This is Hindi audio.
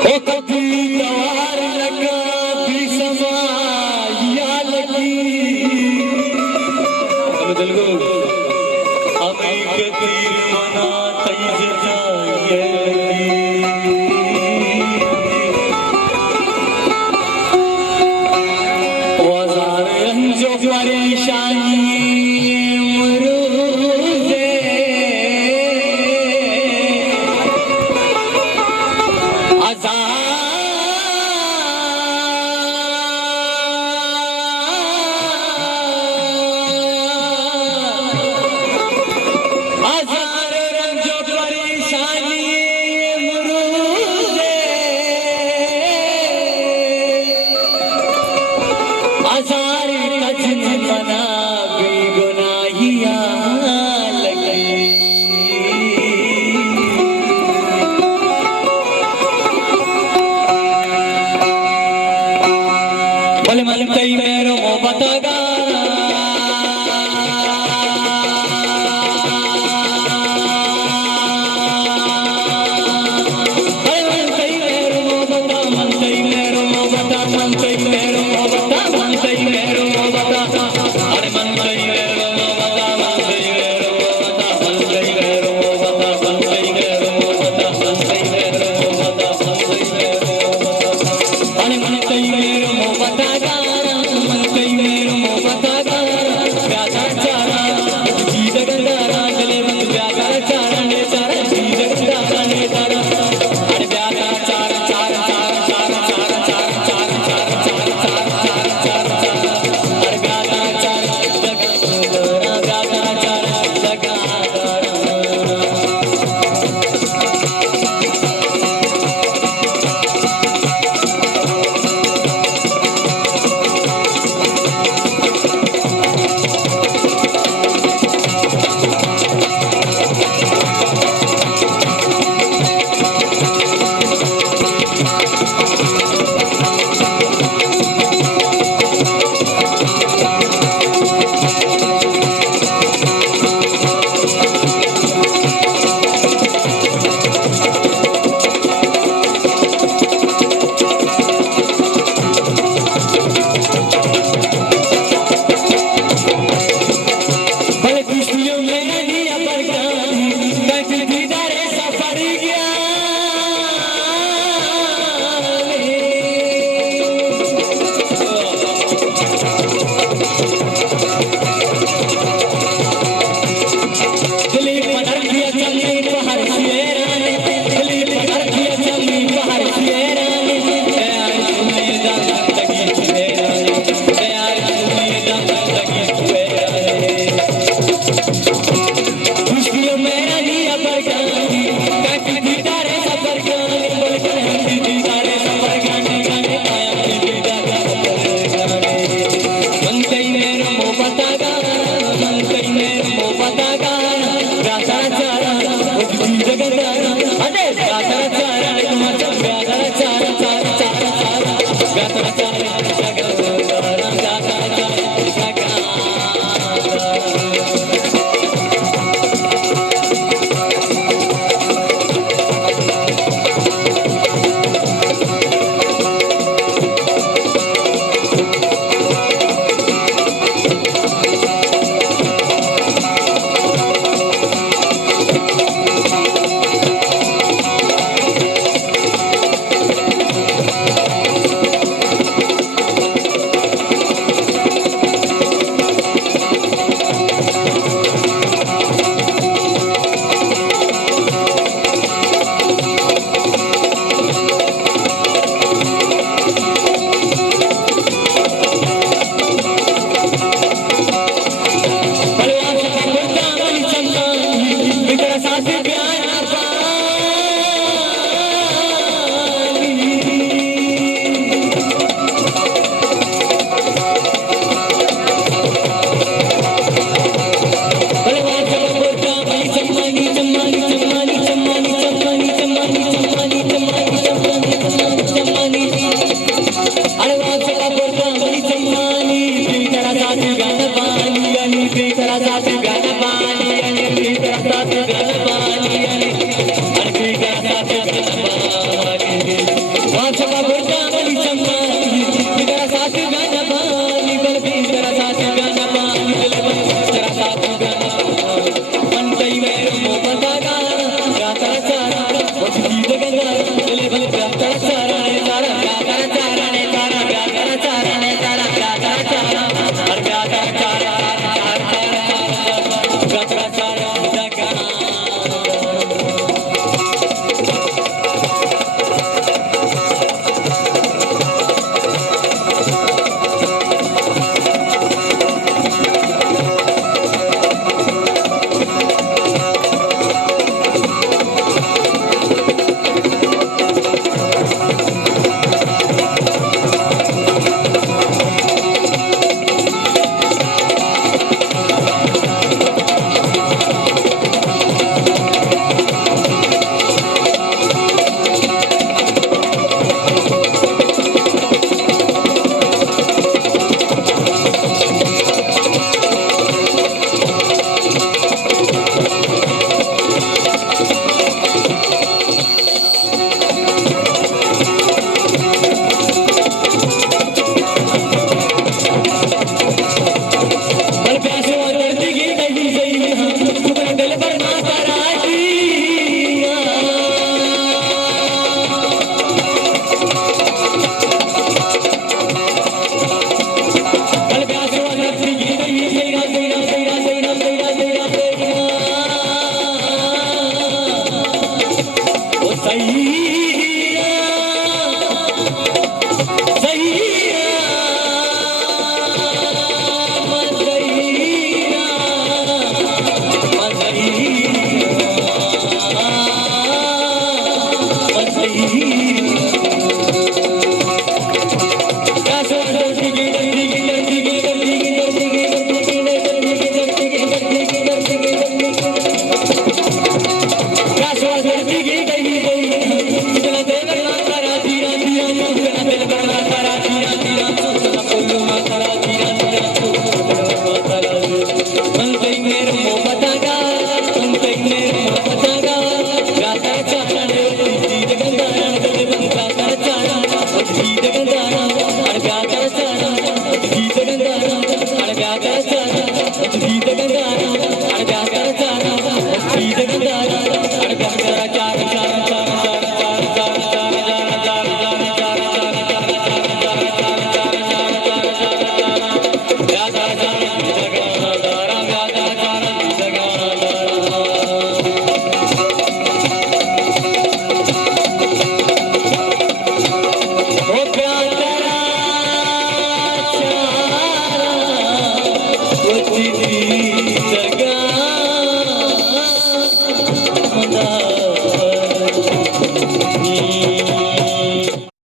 ओ कभी दवार लगा भी समाया लगी तेलुगु अभी के तीर मना तेज जाए लगी वजार अंजो परेशानी बोले मन कई मेरो मोहब्बत गाना मन कई मेरो मोहब्बत मन कई मेरो मोहब्बत मन कई मेरो मोहब्बत मन कई मेरो मोहब्बत अरे मन कई मेरो मोहब्बत मन कई मेरो मोहब्बत मन कई मेरो मोहब्बत मन कई मेरो मोहब्बत मन कई मेरो मोहब्बत मन कई मेरो मोहब्बत अरे मन कई मेरो मोहब्बत मन कई मेरो सका गुरजा मली चम्मा तेरा साथ गाना पानी बलबी तेरा साथ गाना पानी बलबी तेरा साथ गाना मन कई मेरे मोहब्बत का गाता चारा वो गीत गंगा दिल बल गाता चारा ने तारा गाता चारा ने तारा गाता चारा ने तारा गाता चारा हर गाता चारा गाता चारा जगा